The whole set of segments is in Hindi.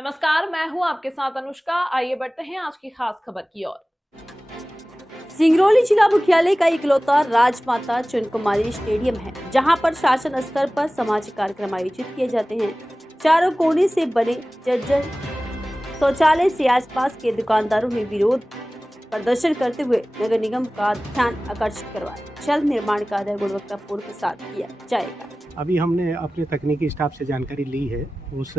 नमस्कार, मैं हूं आपके साथ अनुष्का। आइए बढ़ते हैं आज की खास खबर की ओर। सिंगरौली जिला मुख्यालय का इकलौता राजमाता चंद्रकुमारी स्टेडियम है, जहां पर शासन स्तर पर सामाजिक कार्यक्रम आयोजित किए जाते हैं। चारों कोने से बने जर्जर शौचालय से आसपास के दुकानदारों ने विरोध प्रदर्शन करते हुए नगर निगम का ध्यान आकर्षित करवाया। जल्द निर्माण कार्य गुणवत्तापूर्ण के साथ किया जाएगा। अभी हमने अपने तकनीकी स्टाफ से जानकारी ली है, उस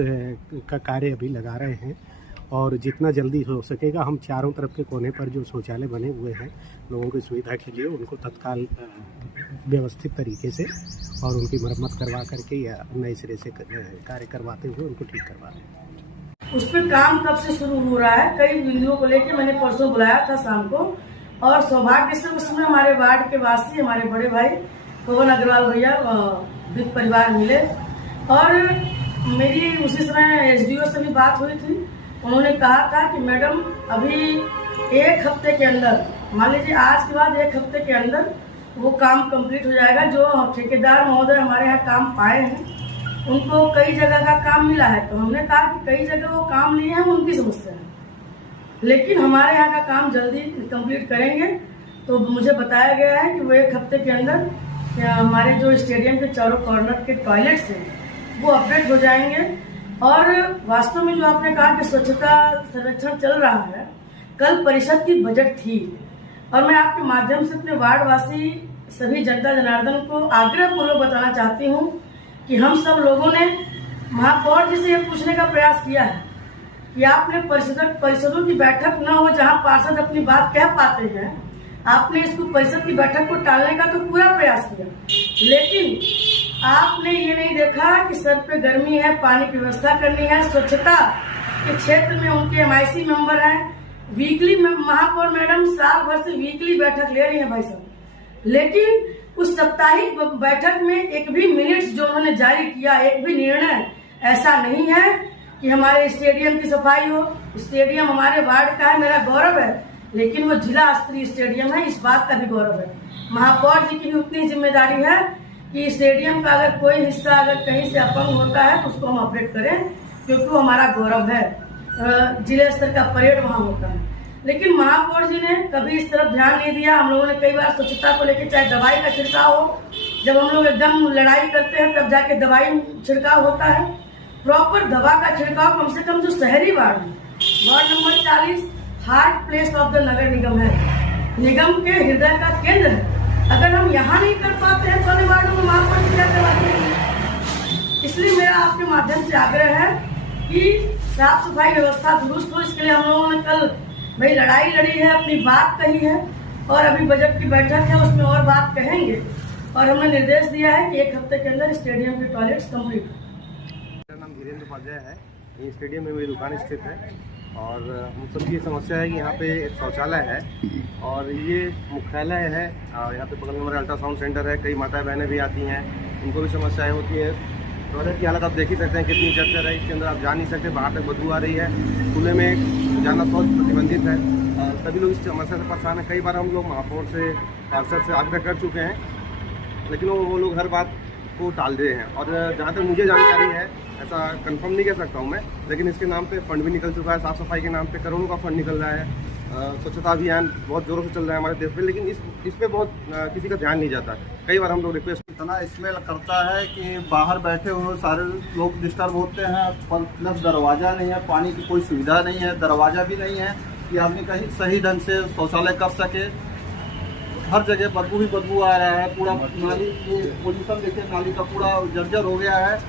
का कार्य अभी लगा रहे हैं और जितना जल्दी हो सकेगा हम चारों तरफ के कोने पर जो शौचालय बने हुए हैं लोगों की सुविधा के लिए उनको तत्काल व्यवस्थित तरीके से और उनकी मरम्मत करवा करके या नए सिरे से कार्य करवाते हुए उनको ठीक करवा रहे हैं। उस पर काम कब से शुरू हो रहा है, कई बिंदुओं को लेकर मैंने परसों बुलाया था शाम को, और सौभाग्य से उस समय हमारे वार्ड के वासी हमारे बड़े भाई पवन अग्रवाल भैया वित्त परिवार मिले और मेरी उसी समय एसडीओ से भी बात हुई थी। उन्होंने कहा था कि मैडम अभी एक हफ्ते के अंदर, मान लीजिए आज के बाद एक हफ्ते के अंदर वो काम कंप्लीट हो जाएगा। जो ठेकेदार महोदय हमारे यहाँ काम पाए हैं उनको कई जगह का काम मिला है, तो हमने कहा कि कई जगह वो काम लिए हैं उनकी समस्या है, लेकिन हमारे यहाँ का काम जल्दी कंप्लीट करेंगे। तो मुझे बताया गया है कि वो एक हफ्ते के अंदर हमारे जो स्टेडियम के चारों कॉर्नर के टॉयलेट्स हैं वो अपडेट हो जाएंगे। और वास्तव में जो आपने कहा कि स्वच्छता सर्वेक्षण चल रहा है, कल परिषद की बजट थी और मैं आपके माध्यम से अपने वार्डवासी सभी जनता जनार्दन को आग्रहपूर्वक बताना चाहती हूँ कि हम सब लोगों ने महापौर जी से ये पूछने का प्रयास किया है कि आपने परिषदों की बैठक न हो जहां पार्षद अपनी बात कह पाते हैं, आपने इसको परिषद की बैठक को टालने का तो पूरा प्रयास किया, लेकिन आपने ये नहीं देखा कि सर पे गर्मी है, पानी की व्यवस्था करनी है, स्वच्छता के क्षेत्र में उनके MIC मेंबर हैं, वीकली महापौर मैडम साल भर से वीकली बैठक ले रही है भाई साहब, लेकिन उस साप्ताहिक बैठक में एक भी मिनट्स जो उन्होंने जारी किया, एक भी निर्णय ऐसा नहीं है कि हमारे स्टेडियम की सफाई हो। स्टेडियम हमारे वार्ड का है, मेरा गौरव है, लेकिन वो जिला स्तरीय स्टेडियम है, इस बात का भी गौरव है। महापौर जी की भी उतनी जिम्मेदारी है कि स्टेडियम का अगर कोई हिस्सा अगर कहीं से अपंग होता है तो उसको हम अपडेट करें, क्योंकि वो हमारा गौरव है। जिले स्तर का परेड वहाँ होता है, लेकिन महापौर जी ने कभी इस तरफ ध्यान नहीं दिया। हम लोगों ने कई बार स्वच्छता को लेकर, चाहे दवाई का छिड़काव हो, जब हम लोग एकदम लड़ाई करते हैं तब जाके दवाई छिड़काव होता है, प्रॉपर दवा का छिड़काव कम से कम जो शहरी वार्ड है, ward number 40 heart place of the नगर निगम है, निगम के हृदय का केंद्र है। अगर हम यहाँ नहीं कर पाते हैं तो अन्य वार्डों में महापौर जी क्या करवाते हैं। इसलिए मेरा आपके माध्यम से आग्रह है कि साफ सफाई व्यवस्था दुरुस्त हो। इसके लिए हम लोगों ने कल भाई लड़ाई लड़ी है, अपनी बात कही है और अभी बजट की बैठक है उसमें और बात कहेंगे, और हमने निर्देश दिया है कि एक हफ्ते के अंदर स्टेडियम के टॉयलेट्स कंप्लीट। मेरा नाम धीरेन्द्र उपाध्याय है, ये स्टेडियम में मेरी दुकान स्थित है और हम सबकी समस्या है कि यहाँ पे एक शौचालय है और ये मुख्यालय है और यहाँ पे बगल में हमारा अल्ट्रासाउंड सेंटर है, कई माताएं बहनें भी आती हैं, उनको भी समस्याएं होती है। टॉयलेट की हालत आप देख ही सकते हैं कितनी जर्जर है, इसके अंदर आप जा नहीं सकते, बाहर तक बदबू आ रही है, खुले में जाना शौच प्रतिबंधित है। सभी लोग इस समस्या से परेशान है। कई बार हम लोग महापौर से, पार्षद से आग्रह कर चुके हैं, लेकिन वो लोग हर बात को टाल रहे हैं। और जहाँ तक मुझे जानकारी है, ऐसा कंफर्म नहीं कह सकता हूँ मैं, लेकिन इसके नाम पे फंड भी निकल चुका है, साफ़ सफाई के नाम पे करोड़ों का फंड निकल रहा है, स्वच्छता अभियान बहुत जोरों से चल रहा है हमारे देश में, लेकिन इस पे बहुत किसी का ध्यान नहीं जाता। कई बार हम लोग रिक्वेस्ट, इतना स्मेल करता है कि बाहर बैठे हुए सारे लोग डिस्टर्ब होते हैं, पर प्लस दरवाज़ा नहीं है, पानी की कोई सुविधा नहीं है, दरवाज़ा भी नहीं है कि आदमी कहीं सही ढंग से शौचालय कर सके। हर जगह बदबू ही बदबू आ रहा है, पूरा नाली पोजीशन देखिए, नाली का पूरा जर्जर हो गया है,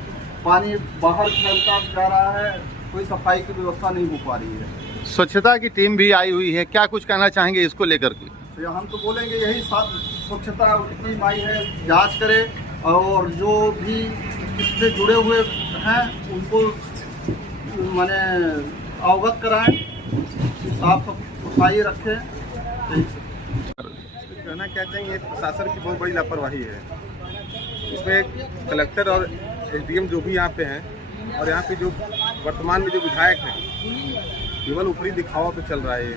पानी बाहर फैलता जा रहा है, कोई सफाई की व्यवस्था नहीं हो पा रही है। स्वच्छता की टीम भी आई हुई है, क्या कुछ कहना चाहेंगे इसको लेकर के? तो हम तो बोलेंगे यही स्वच्छता टीम आई है, जांच करे और जो भी इससे जुड़े हुए हैं उनको माने अवगत कराएं, साफ सफाई रखें। कहना क्या चाहेंगे, प्रशासन की बहुत बड़ी लापरवाही है। इसमें कलेक्टर और SDM जो भी यहाँ पे हैं और यहाँ पे जो वर्तमान में जो विधायक हैं, केवल ऊपरी दिखावा पे चल रहा है।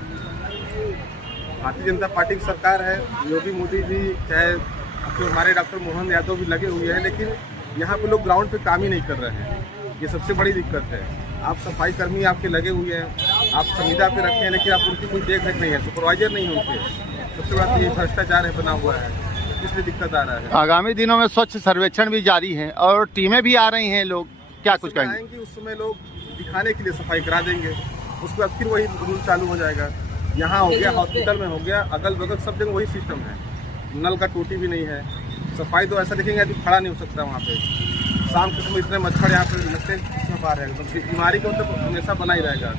भारतीय जनता पार्टी की सरकार है, योगी मोदी जी, चाहे तो हमारे डॉक्टर मोहन यादव भी लगे हुए हैं, लेकिन यहाँ पे लोग ग्राउंड पे काम ही नहीं कर रहे हैं। ये सबसे बड़ी दिक्कत है। आप सफाई कर्मी आपके लगे हुए हैं, आप संविदा पे रखे हैं, लेकिन आप उनकी कोई देख रेख नहीं है, सुपरवाइजर नहीं है उनके। सबसे बड़ा ये भ्रष्टाचार है बना हुआ है, इसलिए दिक्कत आ रहा है। आगामी दिनों में स्वच्छ सर्वेक्षण भी जारी है और टीमें भी आ रही हैं, लोग क्या कुछ कहेंगे? आएंगे उस समय लोग दिखाने के लिए सफाई करा देंगे, उसके बाद फिर वही रूल चालू हो जाएगा। यहाँ हो गया, हॉस्पिटल में हो गया, अगल बगल सब जगह वही सिस्टम है, नल का टूटी भी नहीं है। सफाई तो ऐसा देखेंगे कि खड़ा नहीं हो सकता वहाँ पे। शाम के समय इतने मच्छर यहाँ पे लगते हैं, बीमारी का मतलब हमेशा बना ही रहेगा।